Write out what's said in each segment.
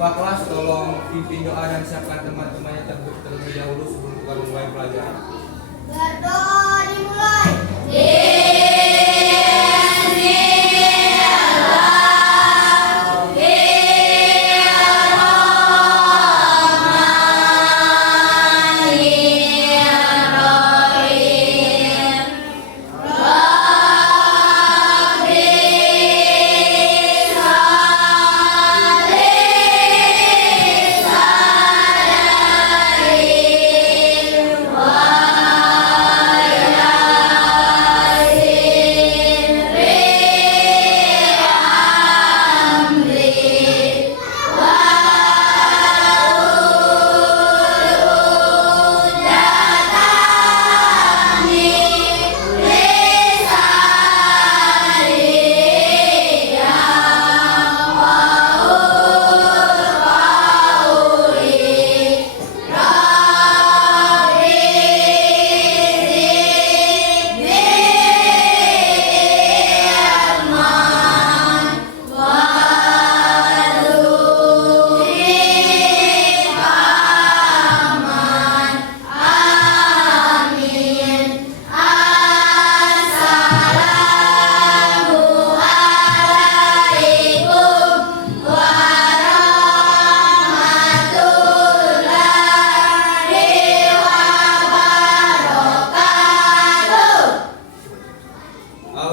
Pak kelas tolong pimpin doa dan siapkan teman-temannya terlebih dahulu sebelum kita memulai pelajaran. Berdoa dimulai.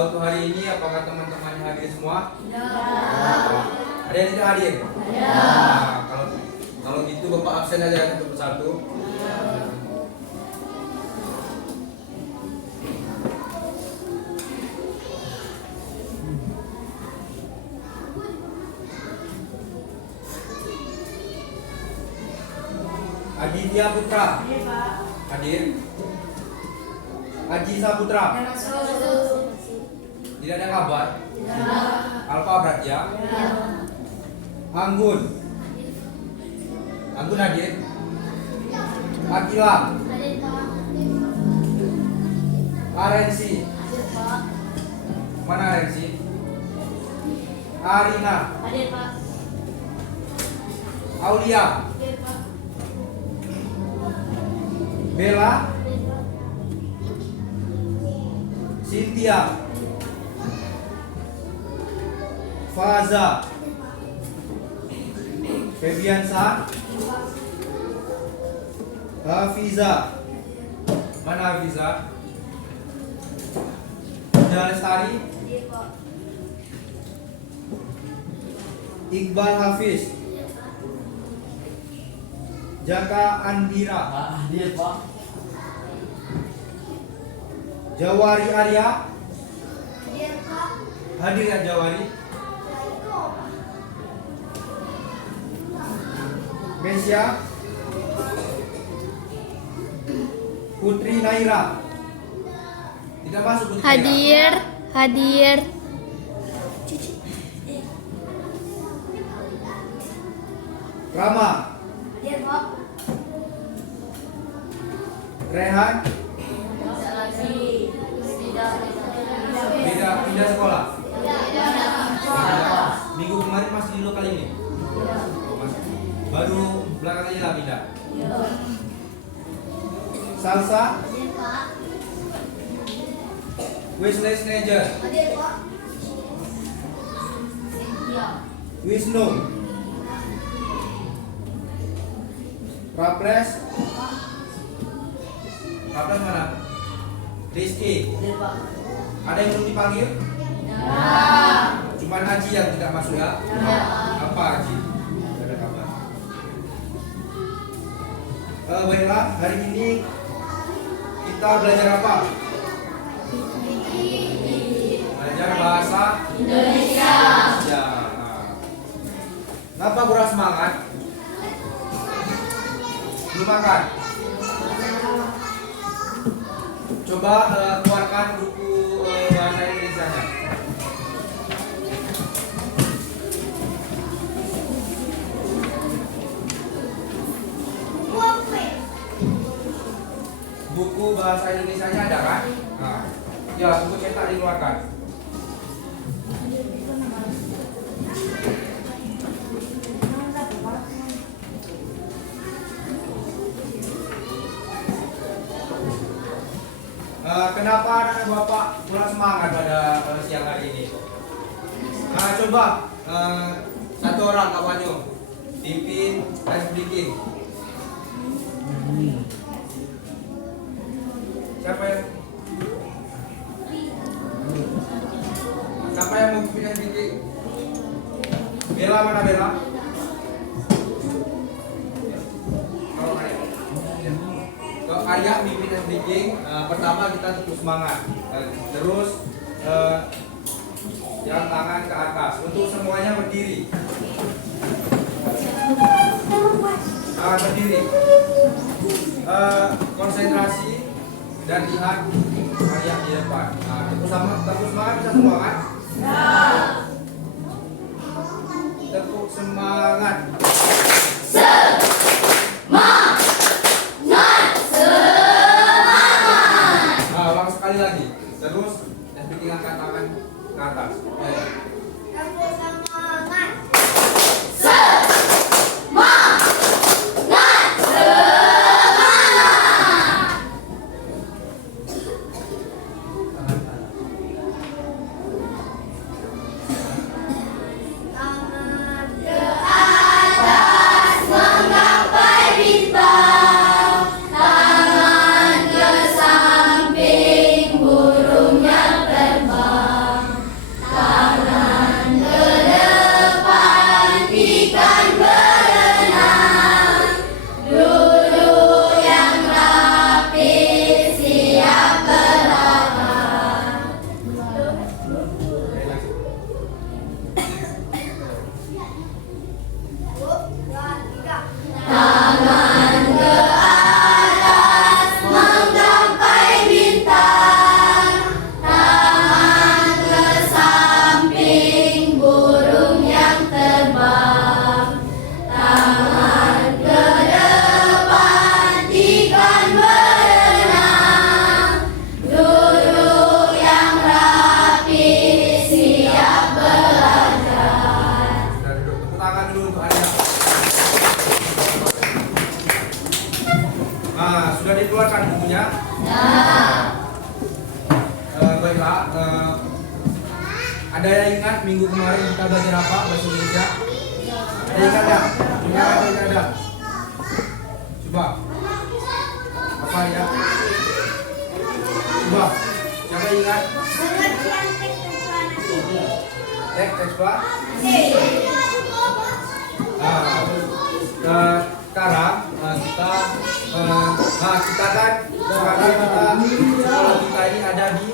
Untuk hari ini apakah teman-teman hadir semua? Ya. Ada yang tidak hadir? Ya. Nah, kalau gitu Bapak absen aja satu persatu. Aditya Putra hadir. Aji Saputra tidak ada kabar. Alfa Bratya. Anggun hadir. Akila. Arensi. Mana Arensi? Arina. Aulia. Bella. Cynthia. Faza. Febiansa. Hafiza. Mana Hafiza? Lestari. Iqbal Hafiz. Jaka Andira. Hadir Pak. Jawari Arya. Hadir ya Jawari. Mesia. Putri Naira. Tidak masuk Putri Naira. Hadir. Rama. Rehan. Pindah sekolah. Minggu kemarin masih di lokal ini. Baru belakangan ini lah pindah. Salsa. Wesley Snejer. Wisnu. Rapres. Rapres mana? Rizky. Ada yang belum dipanggil? Cuman Aji yang tidak masuk ya? Apa Aji? Tidak ada kabar. Baiklah, hari ini kita belajar apa? Belajar bahasa Indonesia. Ya. Kenapa kurang semangat? Belum makan? Coba keluarkan buku bahasa Indonesianya. Buku bahasa Indonesianya ada kan? Nah, ya buku cetak dikeluarkan. Kenapa anak Bapak kurang semangat pada siang hari ini? Coba satu orang kawannya pimpin ice breaking. Siapa yang mau pimpin ice breaking? Bella, mana Bella? Kalau Arya mimpin ice breaking, pertama kita tetap semangat. Terus yang tangan ke atas untuk semuanya berdiri. Berdiri. Konsentrasi dan lihat Arya di depan. Terus semangat bisa semua kan? Tepuk semangat. Ulang sekali lagi. Terus bikin angkat tangan ke atas. Tepuk semangat. Tangan ke atas menggapai bintang, tangan ke samping burung yang terbang, tangan ke depan ikan berenang, duduk yang rapi siap berlaga. Tangan ke atas menggapai bintang, tangan ke samping burung yang terbang, tangan ke depan ikan berenang, duduk yang rapi siap belajar. Sudah duduk. Tepuk tangan dulu untuk Arya. Sudah dikeluarkan bukunya? Baiklah. Ada yang ingat minggu kemarin kita belajar apa bahasa Indonesia? Ada ingat nggak? Ingat ada? Coba. Apa ya? Coba. Siapa yang ingat? Teks eksplanasi. Sekarang kita sekolah kita ini ada di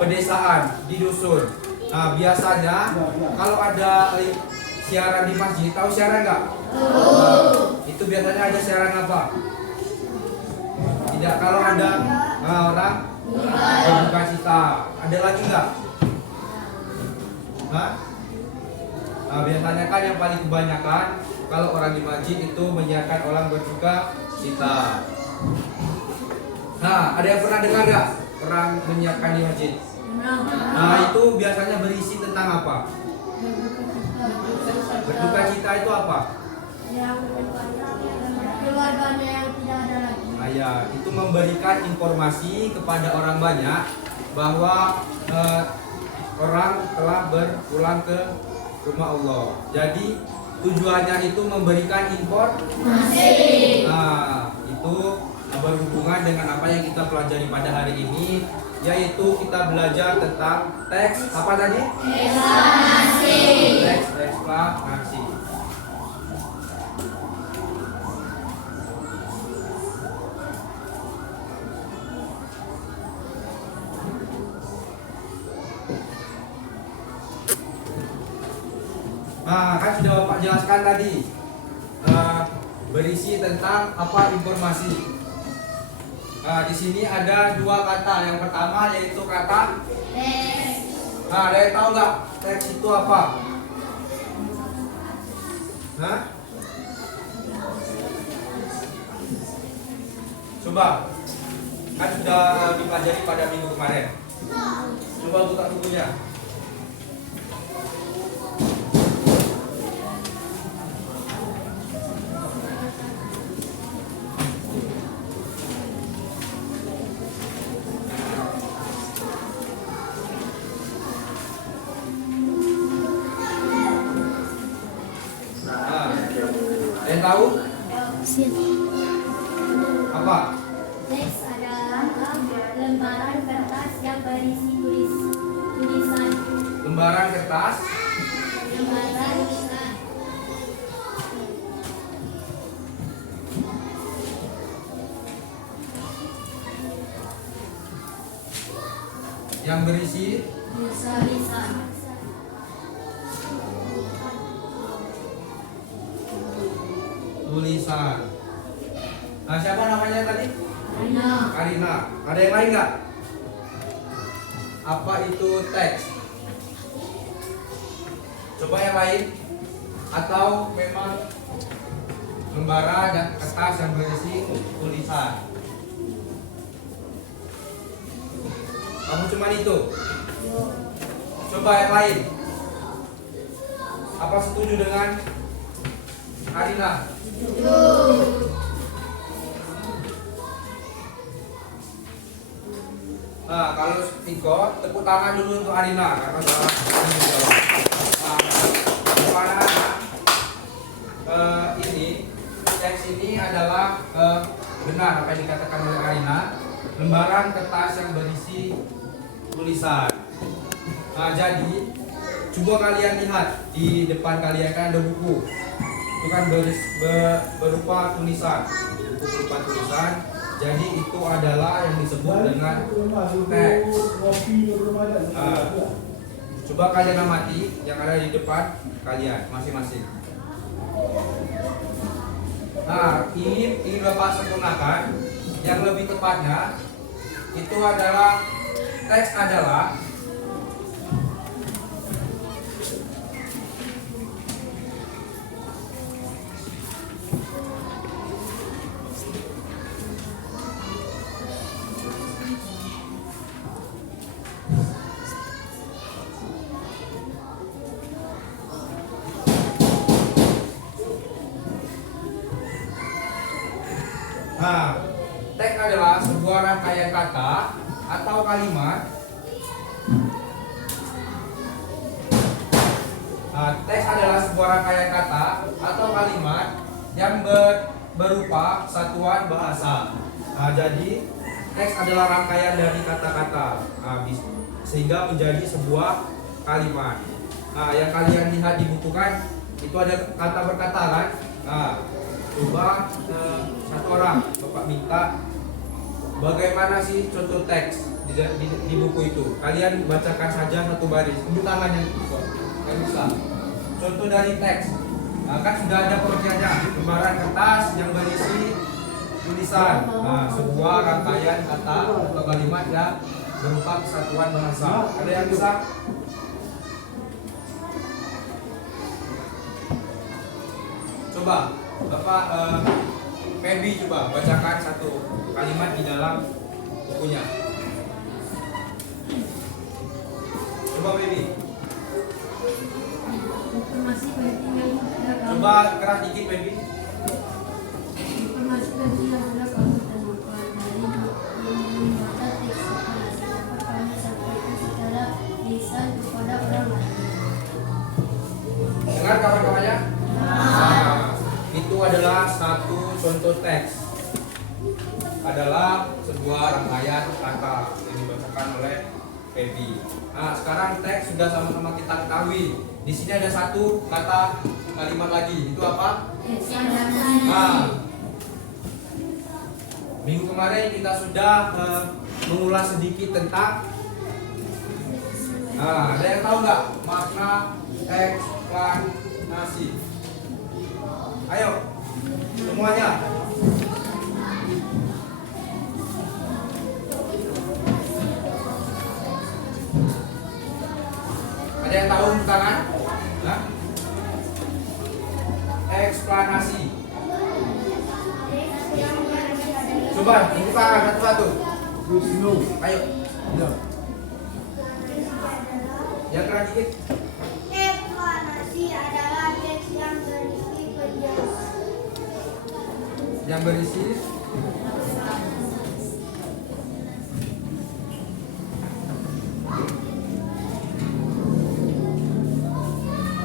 pedesaan, di dusun. Biasanya kalau ada siaran di masjid, tahu siaran nggak? Itu biasanya ada siaran apa? Tidak, kalau ada orang berduka cita. Ada lagi nggak? Biasanya kan yang paling kebanyakan kalau orang di masjid itu menyiarkan orang berduka cita. Ada yang pernah dengar nggak orang menyiarkan di masjid? Itu biasanya berisi tentang apa? Berduka cita itu apa? Keluarganya yang tidak ada lagi. Ya, itu memberikan informasi kepada orang banyak bahwa orang telah berpulang ke rumah Allah. Jadi tujuannya itu memberikan informasi. Itu berhubungan dengan apa yang kita pelajari pada hari ini, yaitu kita belajar tentang teks apa tadi? Eksplanasi. Teks eksplanasi. Kan sudah Bapak jelaskan tadi, berisi tentang apa informasi. Di sini ada dua kata. Yang pertama yaitu kata teks. Ada yang tahu nggak teks itu apa? Coba, kan sudah dipelajari pada minggu kemarin. Coba buka bukunya. Ada yang tahu? Apa? Teks adalah lembaran kertas yang berisi tulisan. Lembaran kertas Lembaran tulisan. yang berisi Tulisan. tulisan. Nah, siapa namanya tadi? Karina. Karina. Ada yang lain nggak? Apa itu teks? Coba yang lain. Atau memang lembaran dan kertas yang berisi tulisan? Kamu cuma itu? Coba yang lain. Apa setuju dengan Karina? Nah, kalau Iko, tepuk tangan dulu untuk Arina karena salah menjawab. Nah, anak-anak, ini teks ini adalah benar apa yang dikatakan oleh Arina, lembaran kertas yang berisi tulisan. Nah, jadi coba kalian lihat di depan kalian kan ada buku, itu kan berupa tulisan, buku berupa tulisan. Jadi itu adalah yang disebut dengan teks. Coba kalian amati yang ada di depan kalian masing-masing. Nah, ini Bapak sempurnakan. Yang lebih tepatnya itu adalah teks adalah Nah, teks adalah sebuah rangkaian kata atau kalimat. Nah, teks adalah sebuah rangkaian kata atau kalimat yang berupa satuan bahasa. Nah, jadi teks adalah rangkaian dari kata-kata, sehingga menjadi sebuah kalimat. Nah, yang kalian lihat di buku kan, itu ada kata berkata kan. Nah, coba satu orang Bapak minta bagaimana sih contoh teks di buku itu. Kalian bacakan saja satu baris. Tepuk tangan yang nggak bisa. Contoh dari teks. Nah, kan sudah ada pengertiannya. Lembaran kertas yang berisi tulisan. Nah, sebuah rangkaian kata atau kalimat yang berupa kesatuan bahasa. Ada yang bisa? Coba Bapak Feby coba bacakan satu kalimat di dalam bukunya. Coba Feby. Informasi penting yang sudah kamu. Coba keras dikit Feby. Informasi penting yang sudah kamu temukan dari membaca teks informasi dapat kamu sampaikan secara lisan kepada orang lain. Dengar kawan-kawannya? Nah, itu adalah satu contoh teks. Adalah sebuah rangkaian kata yang dibacakan oleh Feby. Nah, sekarang teks sudah sama-sama kita ketahui. Di sini ada satu kata kalimat lagi. Itu apa? Nah, minggu kemarin kita sudah mengulas sedikit tentang. Nah, ada yang tahu nggak makna eksplanasi? Ayo, semuanya. Ada yang tahu tangan? Nah, eksplanasi. Coba buka satu-satu. Ayo. Yang keras dikit. Eksplanasi adalah teks yang berisi penjelasan. Yang berisi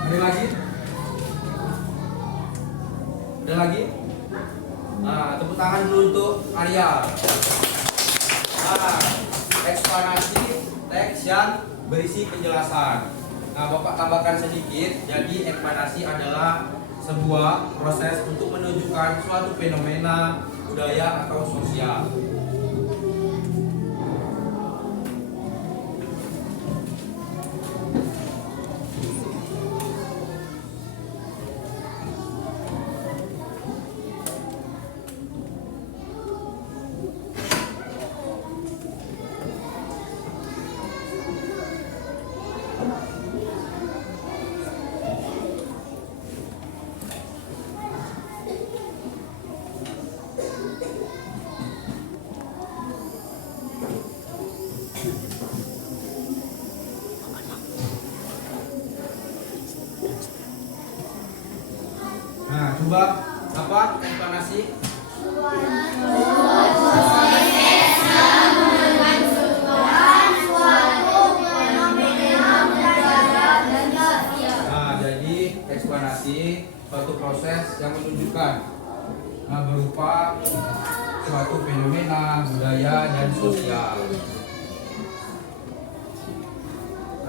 ada lagi? Ada lagi? Nah, tepuk tangan dulu untuk Arya. Nah, eksplanasi teks yang berisi penjelasan. Nah, Bapak tambahkan sedikit. Jadi eksplanasi adalah sebuah proses untuk menunjukkan suatu fenomena, budaya atau sosial. Nah, coba apa eksplanasi? Nah, jadi eksplanasi suatu proses yang menunjukkan berupa suatu fenomena, budaya dan sosial.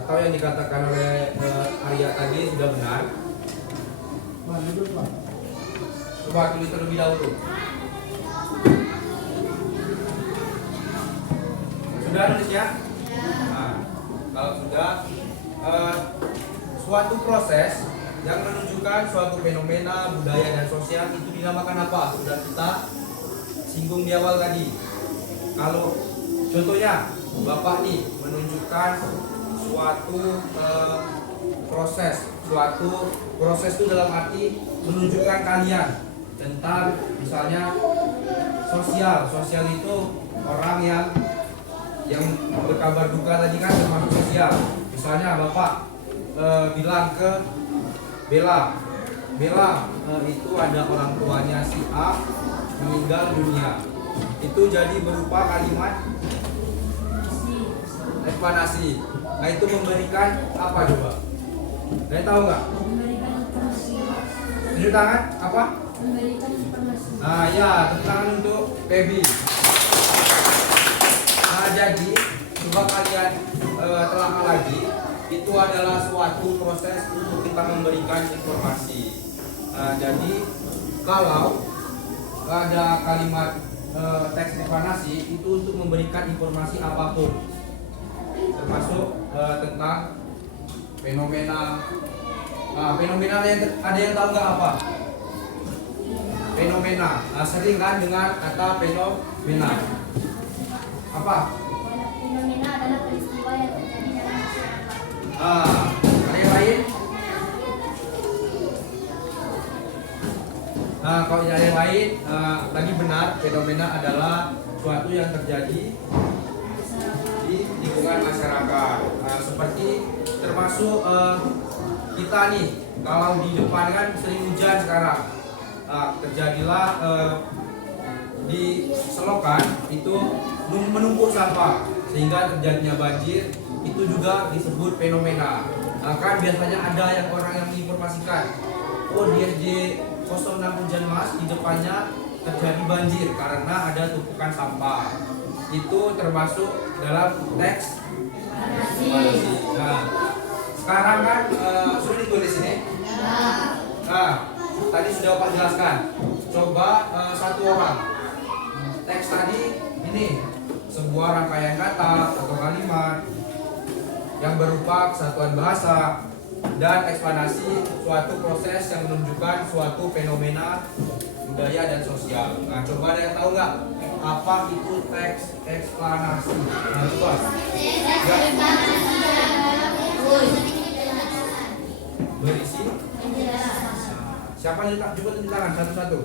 Atau yang dikatakan oleh Arya tadi sudah benar. Coba tulis terlebih dahulu. Sudah nulisnya? Nah, kalau sudah, suatu proses yang menunjukkan suatu fenomena, budaya dan sosial itu dinamakan apa? Sudah kita singgung di awal tadi. Kalau contohnya Bapak nih menunjukkan suatu suatu proses itu dalam arti menunjukkan kalian tentang misalnya sosial itu orang yang berkabar duka tadi kan termasuk sosial. Misalnya Bapak bilang ke Bella itu ada orang tuanya si A meninggal dunia. Itu jadi berupa kalimat eksplanasi. Nah, itu memberikan apa coba? Kalian tahu nggak? Memberikan informasi. Tunjuk tangan apa? Memberikan informasi. Nah ya, tepuk tangan untuk Baby. Nah, jadi coba kalian telahkan lagi. Itu adalah suatu proses untuk kita memberikan informasi. Nah, jadi kalau ada kalimat teks eksplanasi itu untuk memberikan informasi apapun, termasuk tentang fenomena. Nah, fenomena ada yang tahu nggak apa? Fenomena. Nah, sering kan dengar kata fenomena. Apa? Fenomena adalah peristiwa yang terjadi dalam masyarakat. Ada yang lain? Nah, kalau ada yang lain, tadi benar, fenomena adalah suatu yang terjadi di lingkungan masyarakat. Nah, seperti termasuk kita nih, kalau di depan kan sering hujan sekarang. Nah, terjadilah di selokan itu menumpuk sampah sehingga terjadinya banjir, itu juga disebut fenomena. Nah, kan biasanya ada orang yang menginformasikan, oh di SD 06 Hujan Mas di depannya terjadi banjir karena ada tumpukan sampah. Itu termasuk dalam teks eksplanasi. Nah, sekarang kan sudah ditulis ini. Nah, tadi sudah Pak jelaskan. Coba satu orang. Teks tadi ini sebuah rangkaian kata atau kalimat yang berupa kesatuan bahasa dan eksplanasi suatu proses yang menunjukkan suatu fenomena, budaya dan sosial. Nah, coba ada yang tahu nggak apa itu teks eksplanasi? Nah, coba. Berisi. Siapa yang coba tunjuk tangan satu-satu.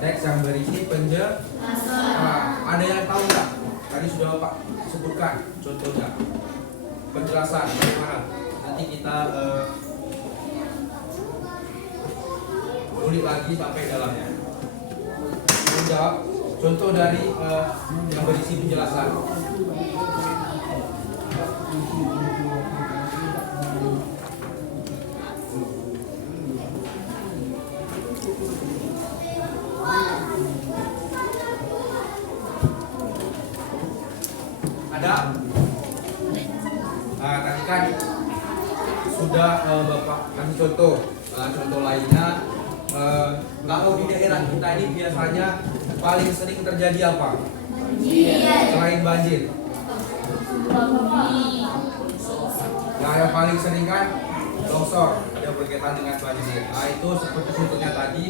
Teks yang berisi penjelasan. Ada yang tahu nggak? Tadi sudah Pak sebutkan contohnya. Penjelasan bagaimana? Nanti kita ulik lagi sampai dalamnya. Menjawab contoh dari yang berisi penjelasan. sudah Bapak kasih contoh. Contoh lainnya, kalau di daerah kita ini biasanya paling sering terjadi apa? Selain banjir. Nah, yang paling sering kan longsor yang berkaitan dengan banjir. Nah, itu seperti contohnya tadi,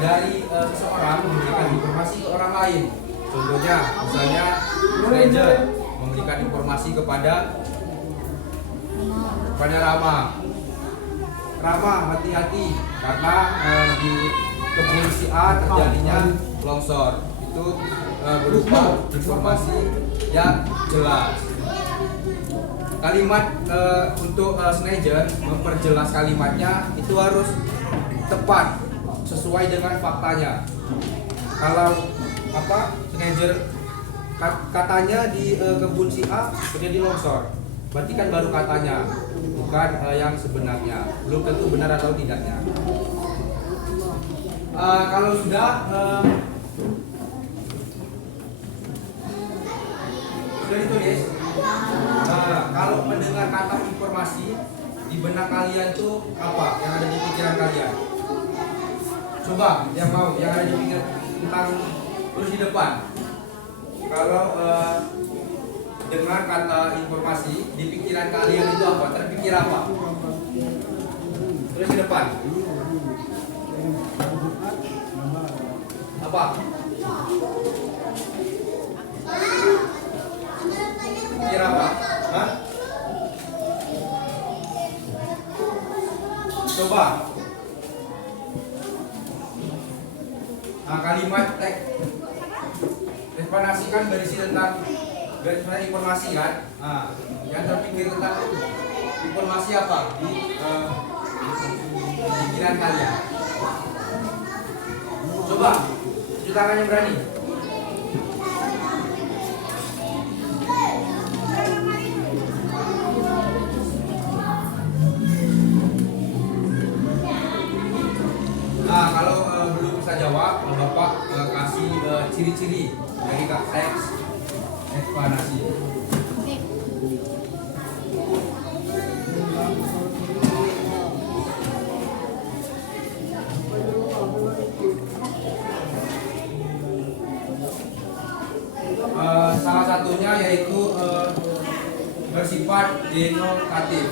dari seseorang memberikan informasi ke orang lain. Contohnya, misalnya stranger memberikan informasi kepada Rama. Rama, hati-hati karena di kebun si A terjadinya longsor. Itu berupa informasi yang jelas. Kalimat untuk stranger memperjelas kalimatnya itu harus tepat sesuai dengan faktanya. Kalau stranger katanya di kebun si A terjadi longsor, berarti kan baru katanya, bukan yang sebenarnya. Belum tentu benar atau tidaknya. Kalau sudah ditulis, kalau mendengar kata informasi di benak kalian tuh apa yang ada di pikiran kalian? Coba yang mau, yang ada di pikiran tentang terus di depan. Kalau dengar kata informasi di pikiran kalian itu apa? Terpikir apa? Terus di depan. Apa? Pikir apa? Hah? Coba. Nah, kalimat ekspanasi kan berisi tentang informasi kan? Nah, yang terpikir tentang informasi apa di pikiran kalian? Coba, cuci tangan yang berani. Nah, kalau belum bisa jawab, Bapak kasih ciri-ciri dari teks ekspanasi. Salah satunya yaitu bersifat denotatif.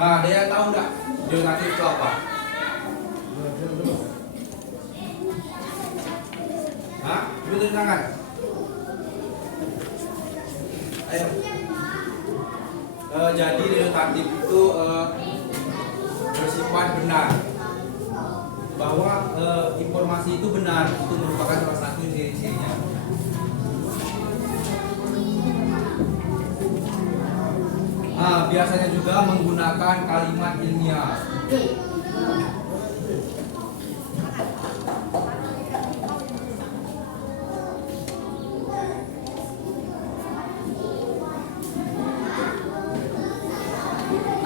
Nah, ada yang tahu nggak denotatif itu apa? Hah? Tulis tangan. Ayo. Jadi denotatif itu bersifat benar, bahwa informasi itu benar, itu merupakan salah satu ciri-cirinya. Biasanya juga menggunakan kalimat ilmiah.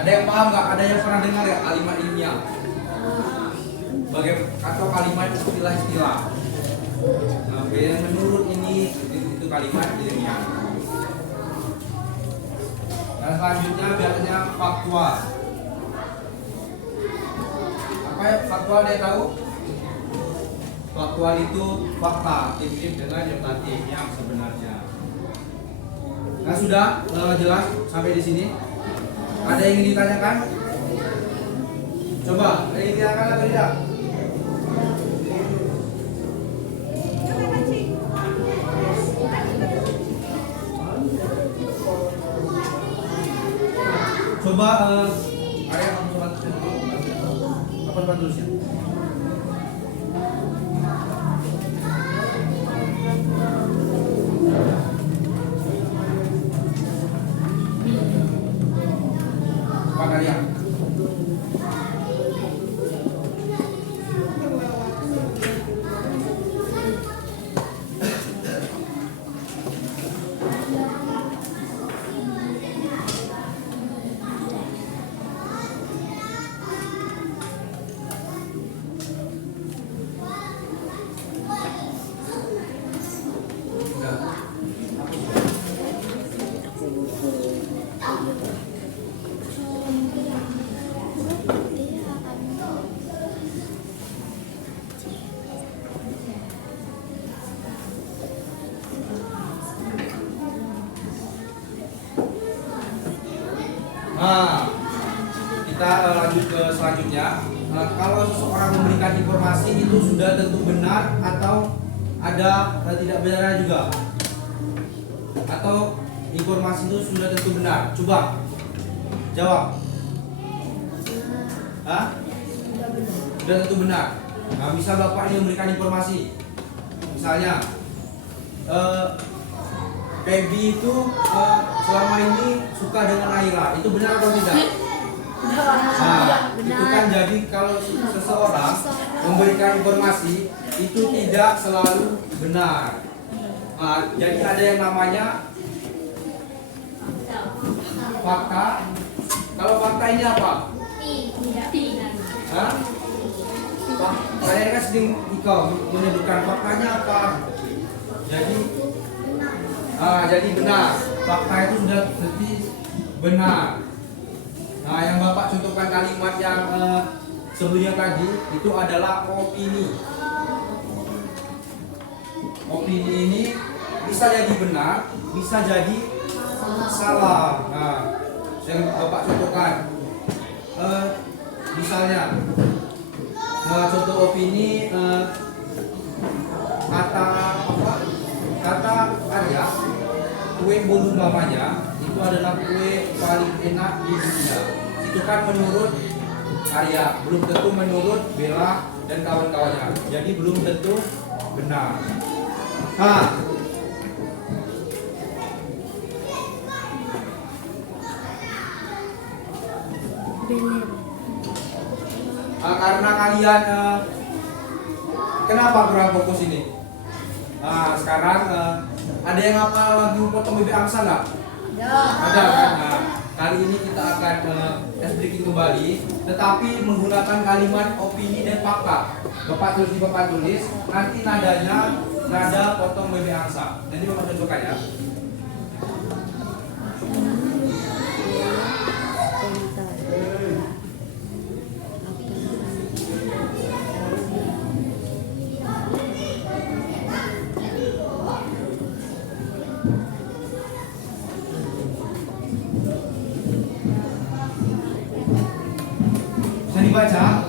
Ada yang paham nggak? Ada yang pernah dengar ya kalimat ilmiah? Atau kalimat istilah-istilah. Nah, yang menurut ini itu kalimat ilmiah. Dan selanjutnya biasanya faktual. Apa ya faktual, dia tahu? Faktual itu fakta, titik dengan denotatif yang sebenarnya. Nah, sudah jelas sampai di sini. Ada yang ingin ditanyakan? Coba, ada yang ditanyakan atau tidak? Coba area apa tulisnya? Coba kalian. selanjutnya, kalau seseorang memberikan informasi itu sudah tentu benar atau ada tidak benarnya juga? Atau informasi itu sudah tentu benar? Coba jawab. Hah? Sudah tentu benar. Nah, misal Bapak ini memberikan informasi, misalnya Feby itu selama ini suka dengan Naila, itu benar atau tidak? Nah, itu kan jadi kalau seseorang memberikan informasi itu tidak selalu benar. Nah, jadi ada yang namanya fakta. Kalau fakta ini apa? Hah? Saya kan sering menyebutkan faktanya apa. Jadi benar. Fakta itu sudah jadi benar. Nah, yang Bapak contohkan kalimat yang sebelumnya tadi itu adalah opini. Opini ini bisa jadi benar, bisa jadi salah. Nah, yang Bapak contohkan, misalnya contoh opini kata Arya, kue bolu mamanya itu adalah kue paling enak di dunia. Itu kan menurut Arya, belum tentu menurut Bella dan kawan-kawannya. Jadi belum tentu benar. Nah, karena kalian kenapa kurang fokus ini? Nah, sekarang ada yang hafal lagu Potong Bebek Angsa nggak? Ada kan? Nah, kali ini kita akan breaking kembali, tetapi menggunakan kalimat opini dan fakta. Bapak tulis, nanti nadanya nada Potong Bebek Angsa. Nanti Bapak contohkan ya. Bisa dibaca?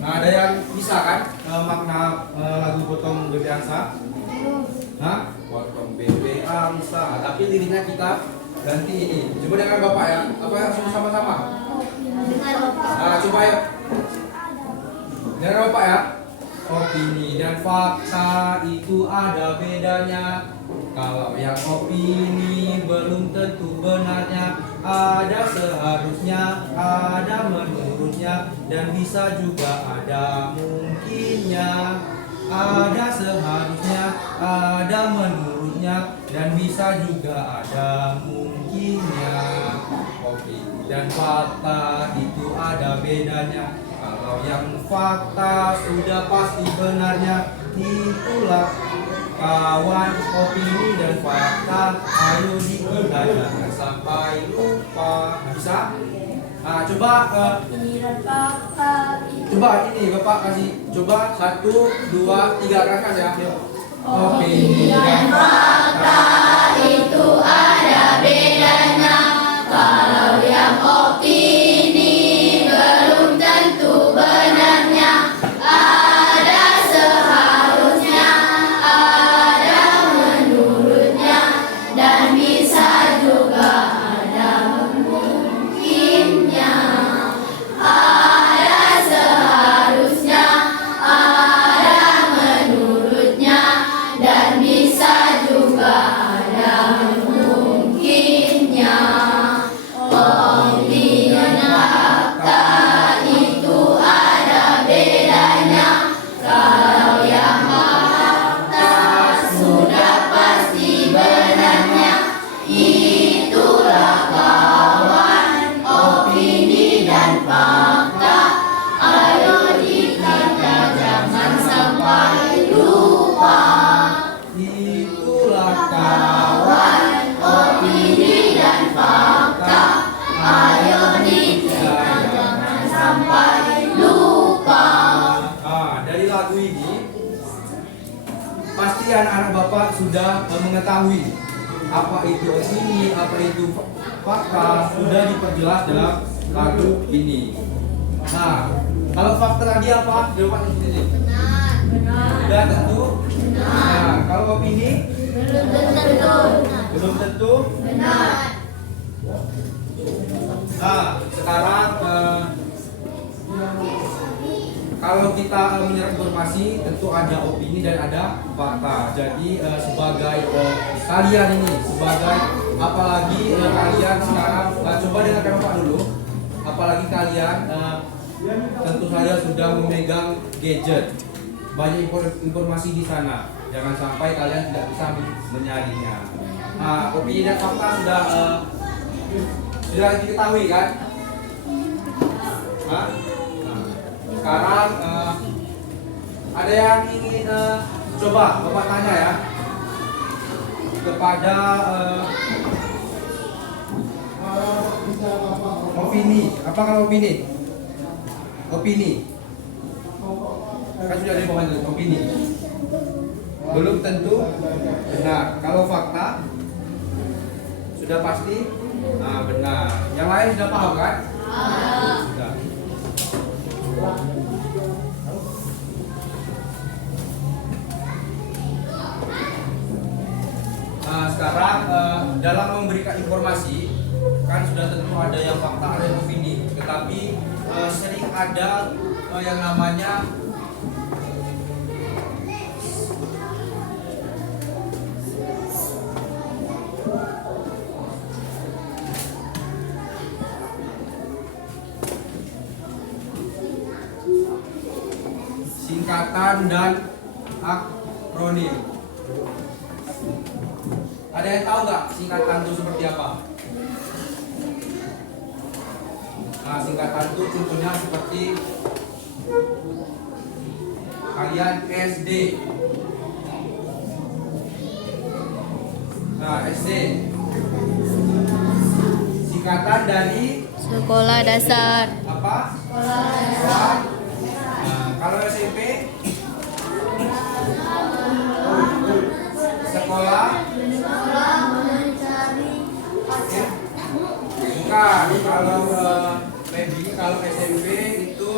Nah, ada yang bisa kan makna lagu Potong Bebek Angsa? Hah? Potong Bebek Angsa. Tapi liriknya kita ganti ini. Coba dengan Bapak ya. Apa yang sama-sama? Dengar Bapak. Nah, coba yuk. Dengar Bapak ya. Opini dan fakta itu ada bedanya. Kalau yang opini belum tentu benarnya. Ada seharusnya, ada menurutnya, dan bisa juga ada mungkinnya. Ada seharusnya, ada menurutnya, dan bisa juga ada mungkinnya. Opini dan fakta itu ada bedanya. Kalau yang fakta sudah pasti benarnya, itulah kawan opini dan fakta. Ayo diingat jangan sampai lupa. Bisa? Nah, coba Opini dan fakta itu. coba ini Bapak kasih coba 1, 2, 3 kakak ya. Yuk. Opini dan fakta Itu ada bedanya. Kalau yang opini belum tentu benarnya. Ada seharusnya, ada menurutnya, dan bisa juga ada mungkinnya. Ada seharusnya, ada menurutnya, dan bisa juga ada mungkinnya. Opini dan fakta itu ada bedanya. Kalau yang fakta sudah pasti benarnya, itulah kawan opini dan fakta. Ayo dijaga jangan sampai lupa. itulah kawan Opini dan fakta. Ayo dijaga jangan sampai lupa. Dari lagu ini pasti anak-anak Bapak sudah mengetahui apa itu opini, apa itu fakta, sudah diperjelas dalam lagu ini. Nah, kalau fakta tadi apa? Jawabannya sendiri. Benar. Sudah tentu. Nah, kalau opini Belum tentu. belum tentu. Benar. Nah, sekarang kalau kita menyerap informasi tentu ada opini dan ada fakta. Jadi sebagai kalian ini, sebagai apalagi kalian sekarang coba dengarkan Bapak dulu. Apalagi kalian tentu saja sudah memegang gadget, banyak informasi di sana. Jangan sampai kalian tidak bisa menyaringnya. Nah, opini dan fakta sudah diketahui kan? Hah? Nah, sekarang ada yang ingin coba Bapak tanya ya kepada opini. Apa kalau opini? Opini. Kan sudah ada bahan opini. Belum tentu benar. Kalau fakta sudah pasti benar. Yang lain sudah paham kan? Sudah. Nah, sekarang dalam memberikan informasi kan sudah tentu ada yang fakta, ada yang opini. Tetapi sering ada yang namanya singkatan dan akronim. Ada yang tahu nggak singkatan itu seperti apa? Nah, singkatan itu contohnya seperti kalian SD. Nah, SD singkatan dari Sekolah dasar. apa? Sekolah. Nah, kalau SMP sekolah ya. Bukan, kalau Feby, kalau SMP itu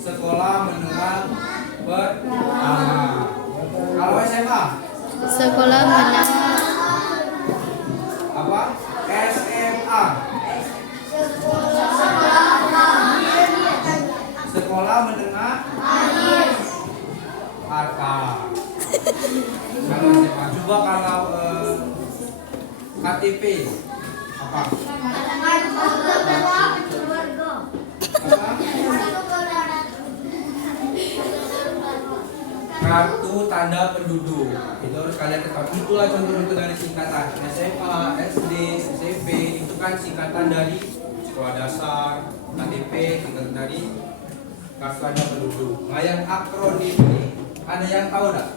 sekolah menengah pertama. Kalau SMA Sekolah menengah. apa? SMA menengah atas. Kalau SMA. Coba kalau KTP apa? Kartu tanda penduduk. Itu harus kalian ketahui. Itulah contoh-contoh dari singkatan SMA, SD, SMP. Itu kan singkatan dari sekolah dasar, KTP, singkatan dari kartu tanda penduduk. Nah, yang akronim ini ada yang tahu enggak?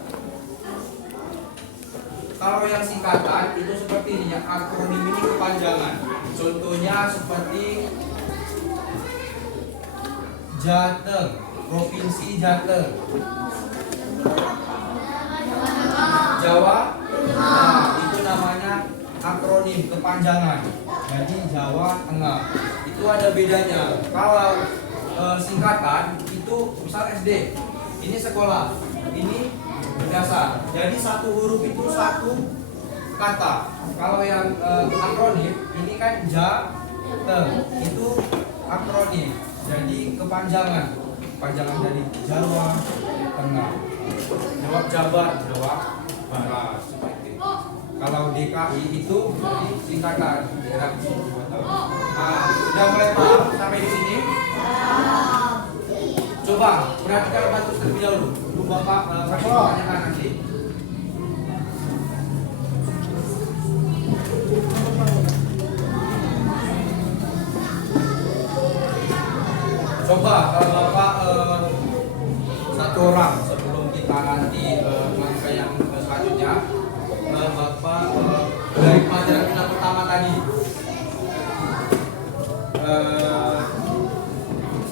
Kalau yang singkatan itu seperti ini, yang akronim ini kepanjangan. Contohnya seperti Jateng, Provinsi Jateng. Jawa, nah, itu namanya akronim kepanjangan. Jadi Jawa Tengah. Itu ada bedanya. Kalau singkatan itu misal SD, ini sekolah, ini dasar. Jadi satu huruf itu satu kata. Kalau yang akronim ini kan Jateng, itu akronim. Jadi kepanjangan, kepanjangan dari Jawa Tengah. Jawab Jabar, Jawa Barat, seperti itu. Kalau DKI itu dari singkatan daerah khusus ibu kota. Nah, sudah mulai paham sampai di sini? Coba perhatikan bantu terlebih dahulu. Untuk Bapak tanyakan nanti. Coba kalau Bapak satu orang sebelum kita nanti ke yang selanjutnya, Bapak dari pelajaran kita pertama tadi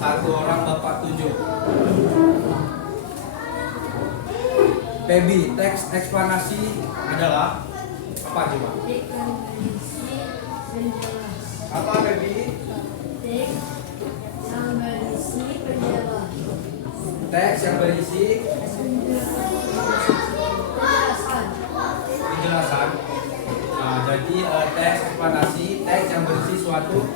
satu orang Bapak tunjuk. Pebi, teks eksplanasi adalah apa coba? Apa Pebi? Teks yang berisi penjelasan. Nah, jadi teks eksplanasi, teks yang berisi suatu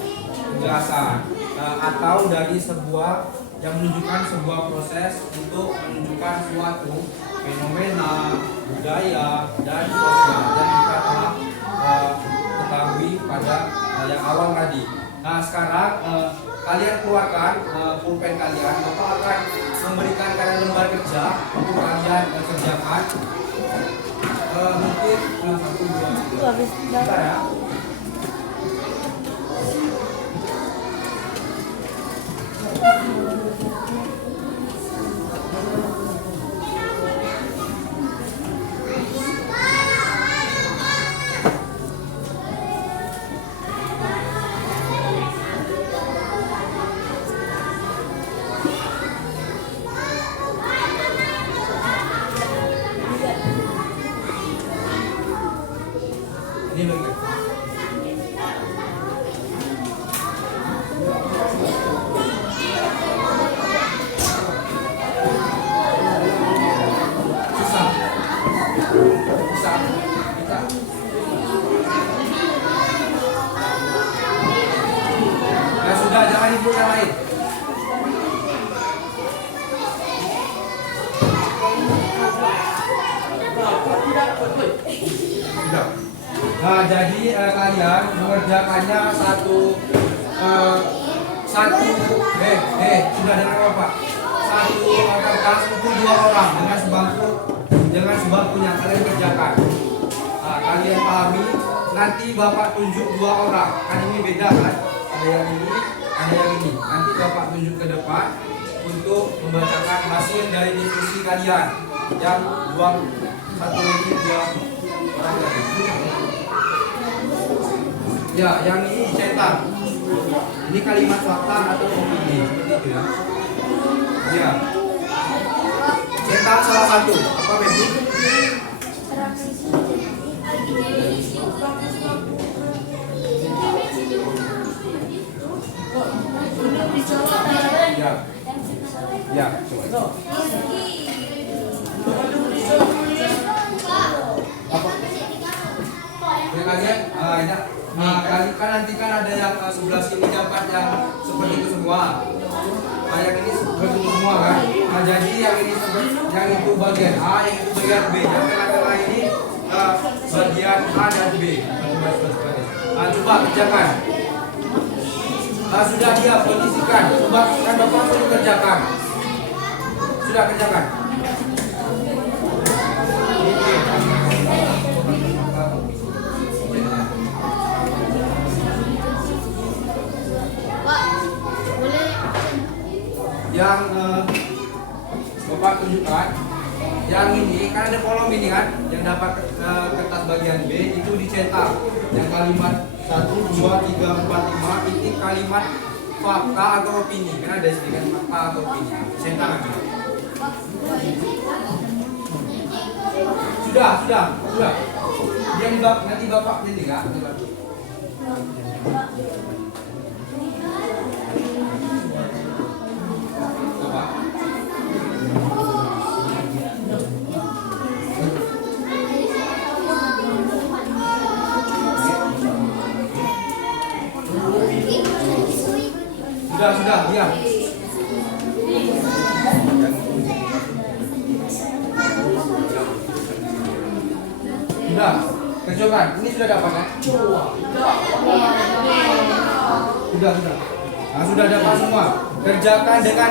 penjelasan atau dari sebuah yang menunjukkan sebuah proses untuk menunjukkan suatu fenomena, budaya, dan sosial yang kita telah ketahui pada yang awal tadi. Nah, sekarang kalian keluarkan pulpen kalian. Bapak akan memberikan kalian lembar kerja untuk kalian kerjakan. Mungkin 1, 2, 3. Bentar ya. Ini lagi. Susah. Kita. Ya sudah, jangan ibu yang lain. Sudah. Nah, jadi kalian mengerjakannya satu sudah dengan Bapak. Satu kertas untuk 2 orang dengan sebangkunya kalian kerjakan. Nah, kalian pahami, nanti Bapak tunjuk 2 orang. Kan ini beda kan? Ada yang ini, ada yang ini. Nanti Bapak tunjuk ke depan untuk membacakan hasil dari diskusi kalian. Yang satu ini 2 orang lagi. Ya, yang ini cetak. Ini kalimat fakta atau opini, seperti itu ya. Ya. Cetak salah satu. Apa Bebi? Ya. Ya, coba. Apa? Ya kalian, kali kan nanti kan ada yang sebelah sini dapat yang seperti itu semua. yang ini bertemu semua kan. Nah jadi yang ini yang itu bagian A, yang itu bagian B. Yang tengah-tengah ini bagian A dan B. Nah coba kerjakan. Sudah dia kondisikan. Coba kan bapak sudah kerjakan. Sudah kerjakan. Pak, boleh Yang bapak tunjukkan, yang ini kan ada kolom ini kan, yang dapat kertas bagian B itu dicetak. Yang kalimat 1, 2, 3, 4, 5 ini kalimat fakta atau opini. Kan ada di sini kan fakta atau opini. Cetak aja. Sudah. Yang nanti bapak ini kan. Sudah, diam. Sudah, kerjakan. Ini sudah dapat kan? Sudah. Nah, sudah dapat semua. Kerjakan dengan,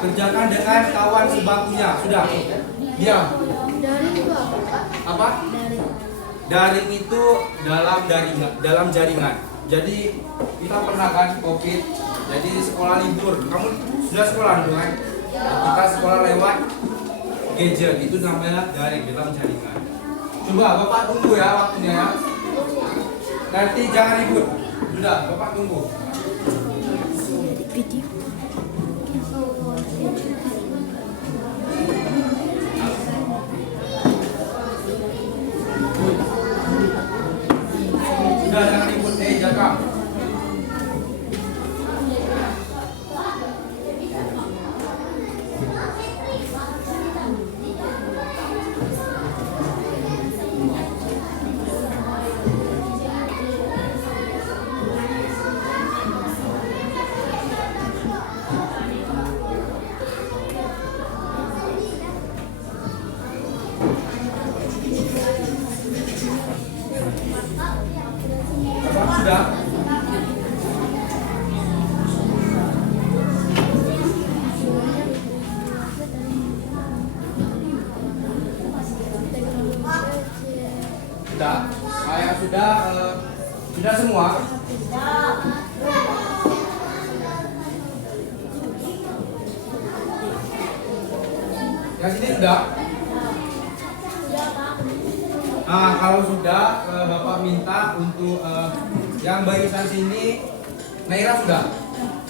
kerjakan dengan kawan sebangkunya. Sudah. Diam. daring itu apa, Pak? Apa? Daring itu dalam jaringan. Jadi kita pernah kan COVID. Jadi sekolah libur. Kamu sudah sekolah dulu kan? Kita sekolah lewat gadget. Itu namanya daring dalam jaringan. Coba bapak tunggu ya waktunya ya. Nanti jangan ribut. Sudah, bapak tunggu. Video. Sudah, jangan ribut. Jaga. Sudah. Sudah. Saya sudah semua. Yang sini sudah. Nah, kalau sudah bapak minta untuk yang barisan sini Naira sudah.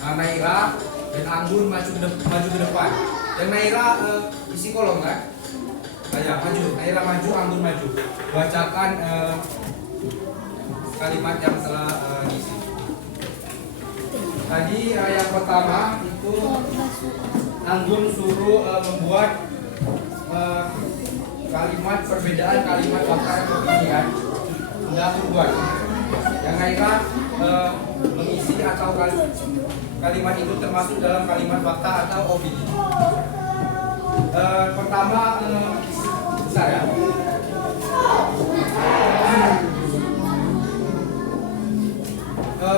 Nah, Naira dan Anggun maju ke depan. Yang Naira isi kolom kan? Ayo maju. Naira maju, Anggun maju. Bacakan kalimat yang telah diisi. Tadi yang pertama itu Anggun suruh membuat kalimat perbedaan kalimat fakta dan opini kan. Sudah aku buat. Yang Naira mengisi atau kalimat itu termasuk dalam kalimat fakta atau opini. Pertama besar ya.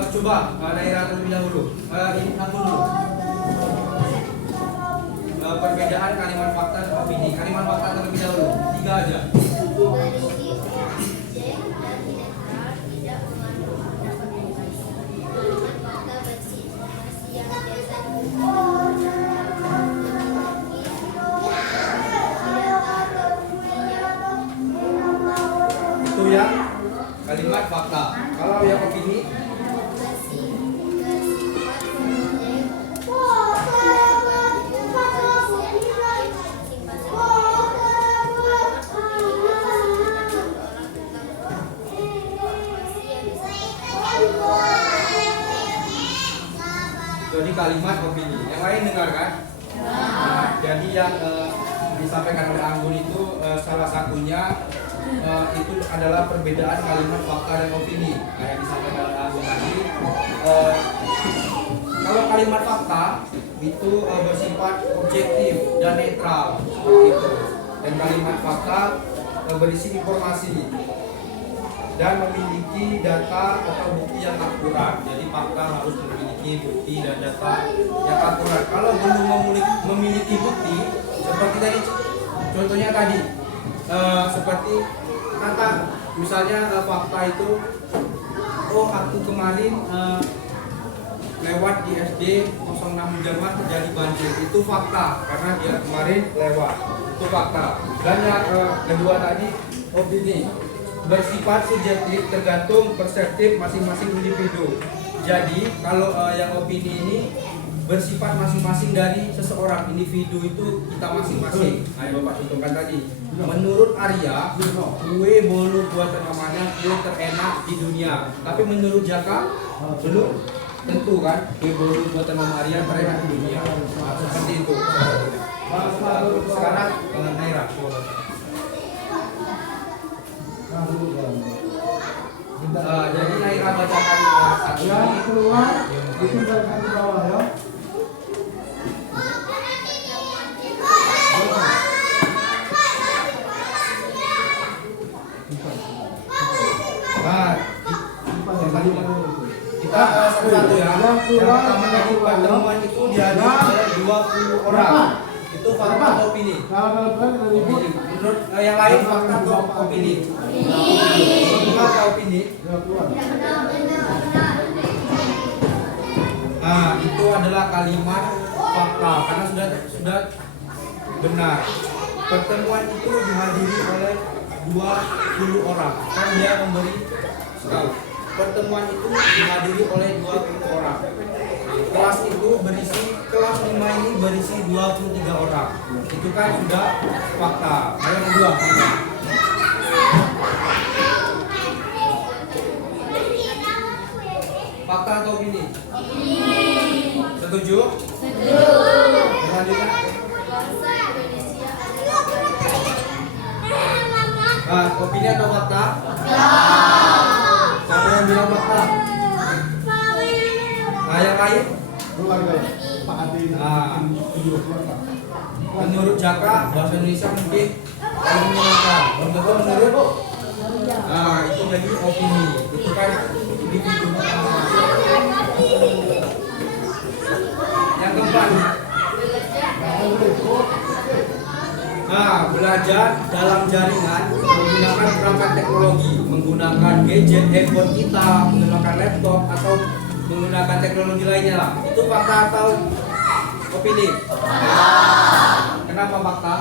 Coba Naira terlebih dahulu. Ini aku dulu. Perbedaan kalimat fakta dan opini. Kalimat fakta terlebih dahulu. 3 aja. Itu yang kalimat fakta. Kalau yang opini jadi kalimat opini. Yang lain dengar kan? Nah, jadi yang disampaikan oleh Anggun itu salah satunya itu adalah perbedaan kalimat fakta dan opini. Nah, yang disampaikan oleh Anggun tadi kalau kalimat fakta itu bersifat objektif dan netral seperti itu. Dan kalimat fakta berisi informasi dan memiliki data atau bukti yang akurat. Jadi fakta harus memiliki bukti dan data yang akurat. Kalau belum memiliki bukti, seperti tadi contohnya tadi, seperti kata misalnya fakta itu, oh aku kemarin lewat di SD 06 Jerman terjadi banjir, itu fakta karena dia kemarin lewat, itu fakta. Dan yang kedua tadi opini, bersifat subjektif tergantung perspektif masing-masing individu. Jadi kalau yang opini ini bersifat masing-masing dari seseorang, individu itu kita masing-masing. Ayo Bapak contohkan tadi. Menurut Arya, kue bolu buatan mamanya kue terenak di dunia. Tapi menurut Jaka, belum tentu kan kue bolu buatan mama Arya terenak di dunia. Nah, seperti itu. Sekarang Naira. Jadi Naira bacakan satu Yang ini. keluar ditinggalkan di bawah ya. Nah, kita satu ya. Yang pertama tadi pertemuan itu dihadiri oleh 20 orang. Itu fakta atau opini? Kalau dari ibu Opini. Menurut yang lain fakta atau opini? Fakta atau opini? Nah, itu adalah kalimat fakta karena sudah benar. Pertemuan itu dihadiri oleh 20 orang. Kan dia memberi tahu. Pertemuan itu dihadiri oleh 20 orang. Kelas itu berisi, kelas 5 ini berisi 23 orang. Itu kan sudah fakta. Yang kedua, fakta atau opini? Setuju? Selanjutnya, opini atau fakta? Siapa yang bilang fakta? Nah, yang lain? keluarga Pak Adi. Menurut Jaka, bahasa Indonesia mungkin paling menyenangkan. Belum tentu menurut. Nah, itu jadi opini. Itu kan individu masing-masing. Yang keempat. Nah, belajar dalam jaringan menggunakan perangkat teknologi, menggunakan gadget, handphone kita, menggunakan laptop atau menggunakan teknologi lainnya lah. Itu fakta atau opini? Kenapa fakta?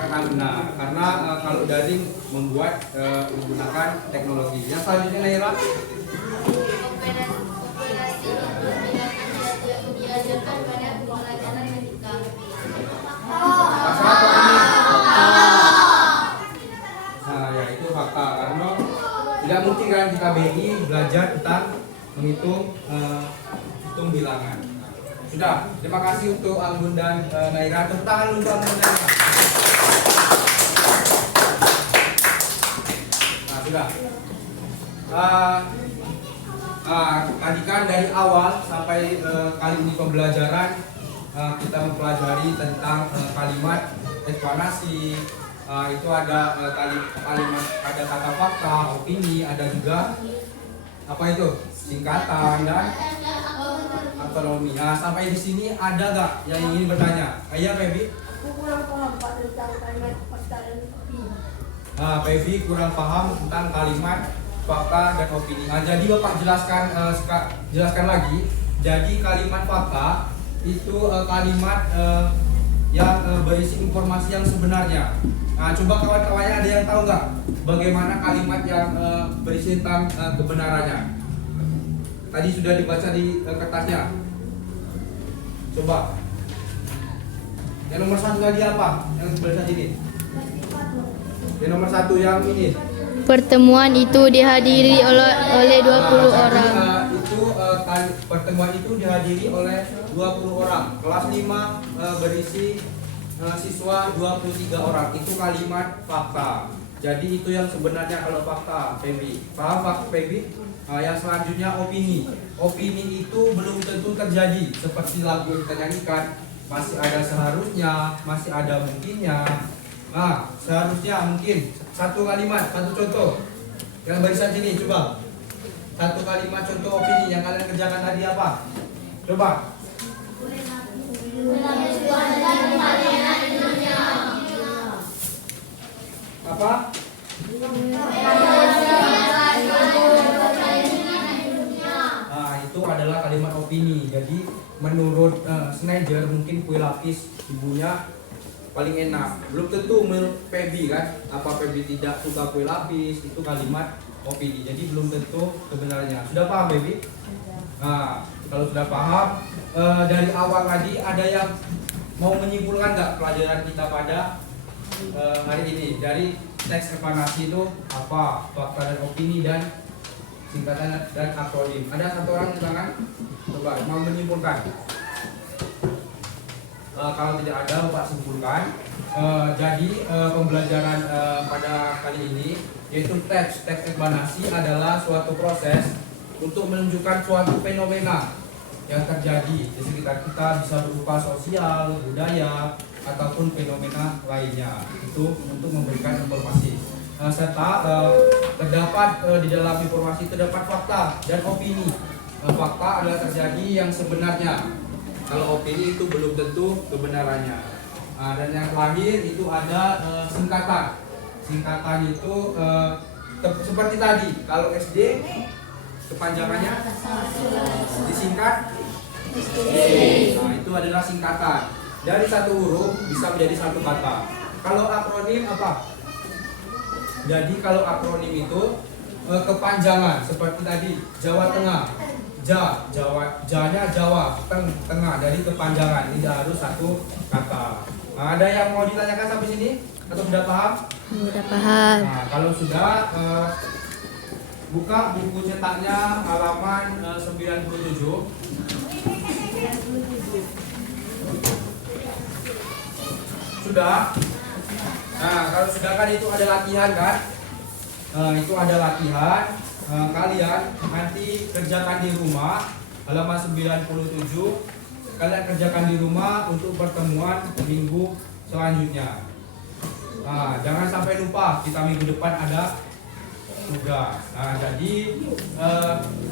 Karena benar. Karena kalau daring membuat menggunakan teknologi. Yang selanjutnya Naira. diajarkan pada pembelajaran ketika Fakta atau opini? Nah, ya itu fakta karena tidak mungkin kan kita BI belajar tentang menghitung hitung bilangan. Sudah, terima kasih untuk Anggun dan Naira. Tepuk tangan untuk Anggun dan Naira. Nah, sudah. Tadi kan dari awal sampai kali ini pembelajaran kita mempelajari tentang kalimat eksplanasi. Itu ada kalimat, ada kata fakta, opini, ada juga apa itu singkatan dan autonomi. Nah, sampai di sini ada nggak yang ingin bertanya? Ayah Pebi? Aku kurang paham Pak tentang kalimat fakta dan opini. Nah, Pebi kurang paham tentang kalimat fakta dan opini. Nah, jadi Bapak jelaskan lagi. Jadi kalimat fakta itu kalimat yang berisi informasi yang sebenarnya. Nah, coba kawan-kawannya ada yang tahu nggak bagaimana kalimat yang berisi tentang kebenarannya? Tadi sudah dibaca di kertasnya. Coba. Yang nomor satu tadi apa? Yang sebelah sini. Yang nomor satu yang ini. Pertemuan itu dihadiri oleh 20 orang. Pertemuan itu dihadiri oleh 20 orang. Kelas 5 berisi siswa 23 orang. Itu kalimat fakta. Jadi itu yang sebenarnya kalau fakta, Febi. Paham Pak Febi? Yang selanjutnya opini. Opini itu belum tentu terjadi. Seperti lagu yang kita nyanyikan, masih ada seharusnya, masih ada mungkinnya. Seharusnya mungkin. Satu kalimat, satu contoh. Yang barisan sini, coba. Satu kalimat contoh opini yang kalian kerjakan tadi apa? Coba. Apa? Itu adalah kalimat opini. Jadi menurut Schneider mungkin kue lapis ibunya paling enak. Belum tentu menurut Feby kan. Apa Feby tidak suka kue lapis? Itu kalimat opini. Jadi belum tentu kebenarannya. Sudah paham Feby? Kalau sudah paham, dari awal tadi ada yang mau menyimpulkan nggak pelajaran kita pada hari ini? Dari teks eksplanasi itu apa, fakta dan opini, dan singkatan dan akronim. Ada satu orang di tangan? Coba mau menyimpulkan. Kalau tidak ada, Bapak simpulkan. Jadi pembelajaran pada kali ini yaitu teks eksplanasi adalah suatu proses untuk menunjukkan suatu fenomena yang terjadi di sekitar kita, bisa berupa sosial, budaya, ataupun fenomena lainnya. Itu untuk memberikan informasi. Serta terdapat di dalam informasi terdapat fakta dan opini. Fakta adalah terjadi yang sebenarnya. Kalau opini itu belum tentu kebenarannya. Dan yang terakhir itu ada singkatan. Singkatan itu seperti tadi. Kalau SD kepanjangannya disingkat Nah, itu adalah singkatan. Dari satu huruf bisa menjadi satu kata. Kalau akronim apa? Jadi kalau akronim itu kepanjangan seperti tadi Jawa Tengah. Janya Jawa, tengah dari kepanjangan, tidak harus satu kata. Ada yang mau ditanyakan sampai sini? Atau sudah paham? Sudah paham. Kalau sudah, buka buku cetaknya halaman 97. Sudah? Kalau sudah kan itu ada latihan kan? Itu ada latihan. Kalian nanti kerjakan di rumah halaman 97. Kalian kerjakan di rumah untuk pertemuan minggu selanjutnya. Jangan sampai lupa, kita minggu depan ada tugas. Jadi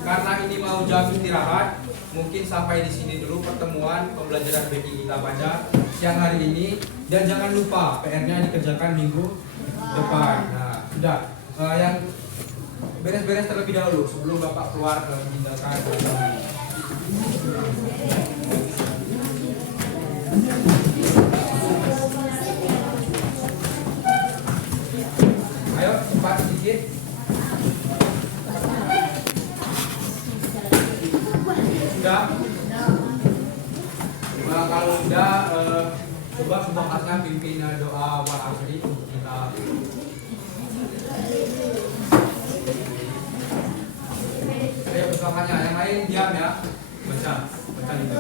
karena ini mau jam istirahat, mungkin sampai di sini dulu pertemuan pembelajaran BK kita pada siang hari ini. Dan jangan lupa PR-nya dikerjakan minggu depan. Sudah. Yang beres-beres terlebih dahulu sebelum Bapak keluar meninggalkan. Ayo cepat sedikit. Sudah? Kalau sudah, coba sebutkan pimpinan doa wal asri untuk kita. Ayo bersamanya, yang lain diam ya. Baca juga.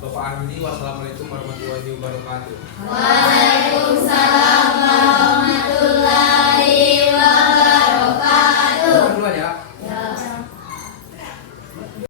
Bapak akhiri, wassalamualaikum warahmatullahi wabarakatuh. Waalaikumsalam.